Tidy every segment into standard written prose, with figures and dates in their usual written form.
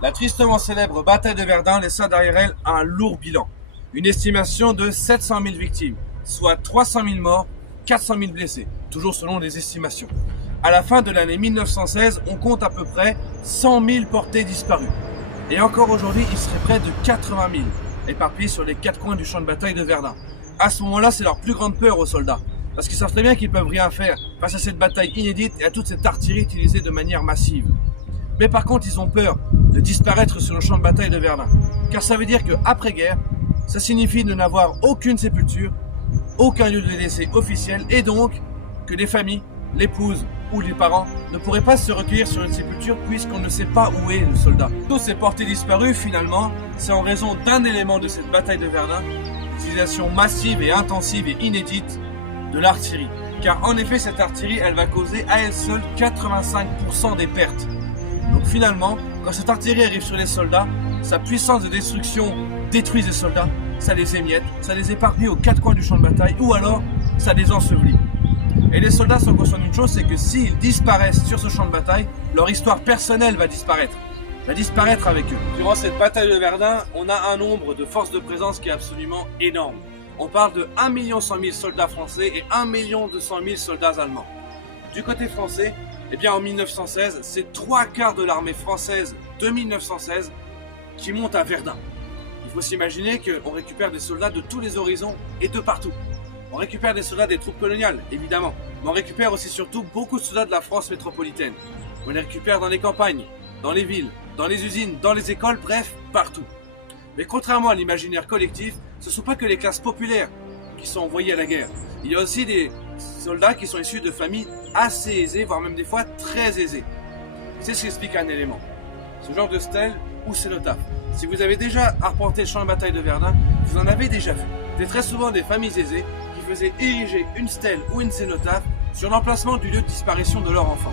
La tristement célèbre bataille de Verdun laissa derrière elle un lourd bilan. Une estimation de 700 000 victimes, soit 300 000 morts, 400 000 blessés, toujours selon les estimations. À la fin de l'année 1916, on compte à peu près 100 000 portés disparus. Et encore aujourd'hui, il serait près de 80 000, éparpillés sur les quatre coins du champ de bataille de Verdun. À ce moment-là, c'est leur plus grande peur aux soldats, parce qu'ils savent très bien qu'ils peuvent rien faire face à cette bataille inédite et à toute cette artillerie utilisée de manière massive. Mais par contre, ils ont peur de disparaître sur le champ de bataille de Verdun, car ça veut dire qu'après-guerre, ça signifie de n'avoir aucune sépulture, aucun lieu de décès officiel, et donc que les familles, l'épouse ou les parents ne pourraient pas se recueillir sur une sépulture puisqu'on ne sait pas où est le soldat. Tous ces portés disparus, finalement, c'est en raison d'un élément de cette bataille de Verdun, l'utilisation massive et intensive et inédite de l'artillerie. Car en effet, cette artillerie, elle va causer à elle seule 85% des pertes. Donc finalement, quand cette artillerie arrive sur les soldats, sa puissance de destruction détruit les soldats, ça les émiette, ça les éparpille aux quatre coins du champ de bataille, ou alors ça les ensevelit. Et les soldats sont conscients d'une chose, c'est que s'ils disparaissent sur ce champ de bataille, leur histoire personnelle va disparaître avec eux. Durant cette bataille de Verdun, on a un nombre de forces de présence qui est absolument énorme. On parle de 1 100 000 soldats français et 1 200 000 soldats allemands. Du côté français, eh bien en 1916, c'est 3/4 de l'armée française de 1916 qui monte à Verdun. Il faut s'imaginer qu'on récupère des soldats de tous les horizons et de partout. On récupère des soldats des troupes coloniales, évidemment, mais on récupère aussi surtout beaucoup de soldats de la France métropolitaine. On les récupère dans les campagnes, dans les villes, dans les usines, dans les écoles, bref, partout. Mais contrairement à l'imaginaire collectif, ce ne sont pas que les classes populaires qui sont envoyées à la guerre. Il y a aussi des soldats qui sont issus de familles assez aisées, voire même des fois très aisées. C'est ce qui explique un élément. Ce genre de stèle ou cénotaphe. Si vous avez déjà arpenté le champ de bataille de Verdun, vous en avez déjà vu. C'est très souvent des familles aisées qui faisaient ériger une stèle ou une cénotaphe sur l'emplacement du lieu de disparition de leur enfant.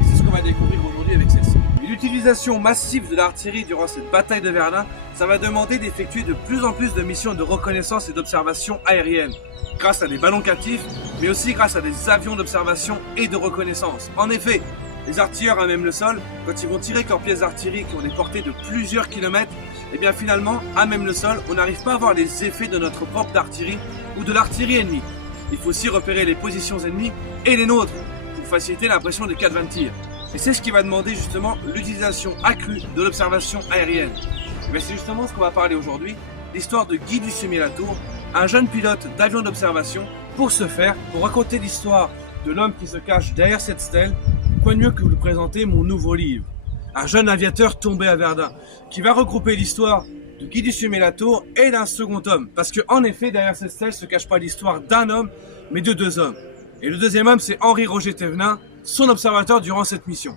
Et c'est ce qu'on va découvrir aujourd'hui avec celle-ci. L'utilisation massive de l'artillerie durant cette bataille de Verdun, ça va demander d'effectuer de plus en plus de missions de reconnaissance et d'observation aérienne, grâce à des ballons captifs, mais aussi grâce à des avions d'observation et de reconnaissance. En effet, les artilleurs à même le sol, quand ils vont tirer avec leurs pièces d'artillerie qui ont des portées de plusieurs kilomètres, et bien finalement, à même le sol, on n'arrive pas à voir les effets de notre propre d'artillerie ou de l'artillerie ennemie. Il faut aussi repérer les positions ennemies et les nôtres pour faciliter l'impression des cadres de tir. Et c'est ce qui va demander justement l'utilisation accrue de l'observation aérienne. Mais c'est justement ce qu'on va parler aujourd'hui, l'histoire de Guy Dussumé-Latour, un jeune pilote d'avion d'observation. Pour ce faire, pour raconter l'histoire de l'homme qui se cache derrière cette stèle, quoi de mieux que vous lui présenter mon nouveau livre, Un jeune aviateur tombé à Verdun, qui va regrouper l'histoire de Guy Dussumé-Latour et d'un second homme. Parce qu'en effet, derrière cette stèle se cache pas l'histoire d'un homme, mais de deux hommes. Et le deuxième homme, c'est Henri-Roger Thévenin, son observateur durant cette mission.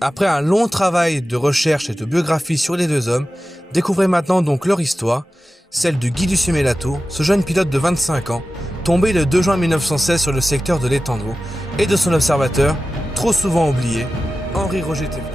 Après un long travail de recherche et de biographie sur les deux hommes, découvrez maintenant donc leur histoire, celle de Guy Dussumé-Latour, ce jeune pilote de 25 ans, tombé le 2 juin 1916 sur le secteur de l'Étendreau, et de son observateur, trop souvent oublié, Henri-Roger Thévenin.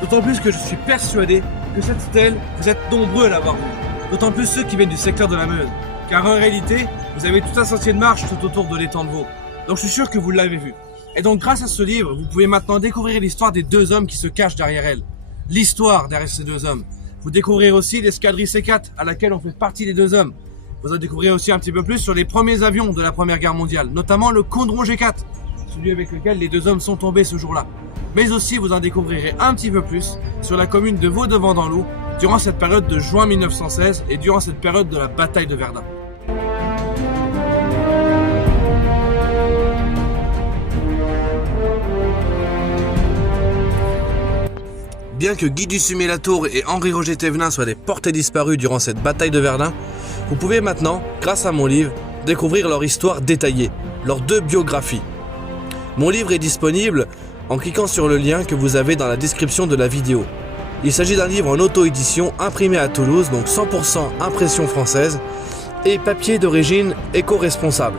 D'autant plus que je suis persuadé que cette stèle, vous êtes nombreux à l'avoir vue. D'autant plus ceux qui viennent du secteur de la Meuse. Car en réalité, vous avez tout un sentier de marche tout autour de l'Étendreau. Donc je suis sûr que vous l'avez vu. Et donc grâce à ce livre, vous pouvez maintenant découvrir l'histoire des deux hommes qui se cachent derrière elle. L'histoire derrière ces deux hommes. Vous découvrirez aussi l'escadrille C4 à laquelle on fait partie des deux hommes. Vous en découvrirez aussi un petit peu plus sur les premiers avions de la Première Guerre mondiale, notamment le Condron G4, celui avec lequel les deux hommes sont tombés ce jour-là. Mais aussi vous en découvrirez un petit peu plus sur la commune de Vaux-de-Vent-dans-Loup durant cette période de juin 1916 et durant cette période de la bataille de Verdun. Bien que Guy Dussumé-Latour et Henri-Roger Thévenin soient des portés disparus durant cette bataille de Verdun, vous pouvez maintenant, grâce à mon livre, découvrir leur histoire détaillée, leurs deux biographies. Mon livre est disponible en cliquant sur le lien que vous avez dans la description de la vidéo. Il s'agit d'un livre en auto-édition imprimé à Toulouse, donc 100% impression française, et papier d'origine éco-responsable.